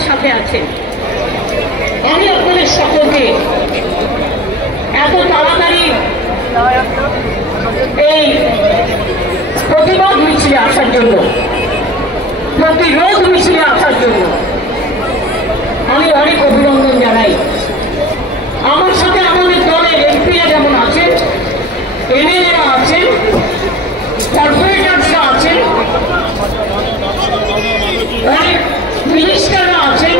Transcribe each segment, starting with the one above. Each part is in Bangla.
আমাদের সাথে আছেন। আমি আপনাদের সকলকে এত তাড়াতাড়ি এই প্রতিবাদ মিছিলে আসার জন্য, প্রতিরোধ মিছিলে আসার জন্য আমি অনেক অভিনন্দন জানাই। আমার সাথে আমাদের দলের এমপিরা যেমন আছেন, এমএলএরা আছেন, কর্পোরেটরসরা আছেন, অনেক মিনিস্টাররা আছেন,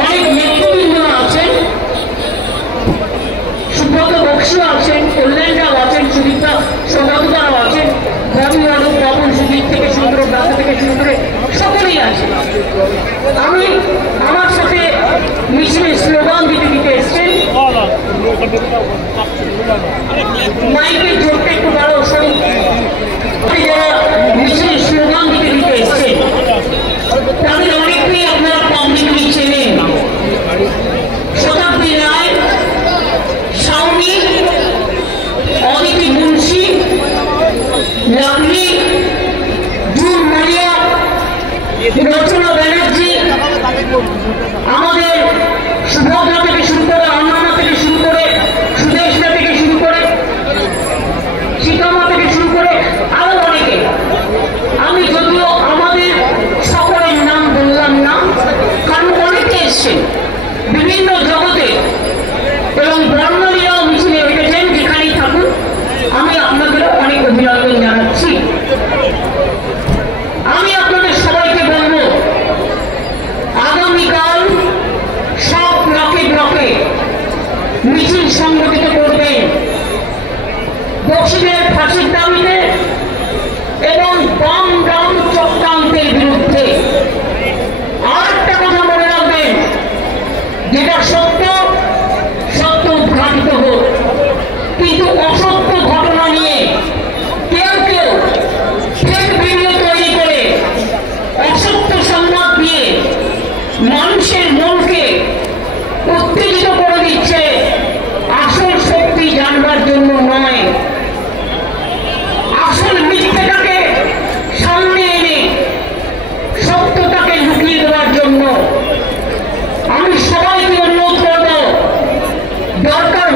অনেক নেতৃবৃন্দরা আছেন, সুব্রত বক্সী আছেন, কল্যাণরাও আছেন, সুদীপ্তা সৌগতরাও আছেন, বন্ধু বাবুল সুদীপ থেকে শুরু করে দাদা থেকে শুরু করে সকলেই আছেন। আমি আমার সাথে মিছিলে স্লোগান দিতে দিতে এসছেন। মাইকের জোরটা একটু বাড়ো, যারা মিছিলে স্লোগান দিতে দিতে এসছেন তাদের অনেককেই আপনারা পাবলিকলি চেনেন। শতাব্দী রায়, সাউনি, অদিতি মুন্সি, লাভলি, জুন মারিয়া, রচনা ব্যানার্জি, আমাদের সুভদ্রা থেকে শুরু করে, অন্যান্য থেকে শুরু করে, সুদেশনা থেকে শুরু করে, সীতামা থেকে শুরু করে আরো অনেকে। আমি যদিও আমাদের সকলের নাম বললাম না, কারণ অনেকে এসছেন বিভিন্ন জগতে এবং বর্ণালীরাও মিছিলে হেঁটেছেন। যেখানেই থাকুন আমি আপনাদেরও অনেক অভিনন্দন জানাচ্ছি। আমি আপনাদের সবাইকে বলবো, আগামীকাল সব ব্লকে ব্লকে মিছিল সংগঠিত করবেন দোষীদের ফাঁসির দাবিতে এবং বাম ডাউন চক্রান্তের বিরুদ্ধে। আর একটা কথা মনে রাখবেন, যেটা সত্য সত্য উদ্ঘাটিত হোক, কিন্তু অসত্য ঘটনা নিয়ে কেউ কেউ ফেক ভিডিও তৈরি করে অসত্য সংবাদ দিয়ে মানুষের মনকে উত্তেজিত করে দিচ্ছে, আসল শক্তি জানবার জন্য নয়, আসল মিথ্যাটাকে সামনে এনে সত্যটাকে লুকিয়ে দেওয়ার জন্য। আমি সবাইকে অনুরোধ করব, দরকার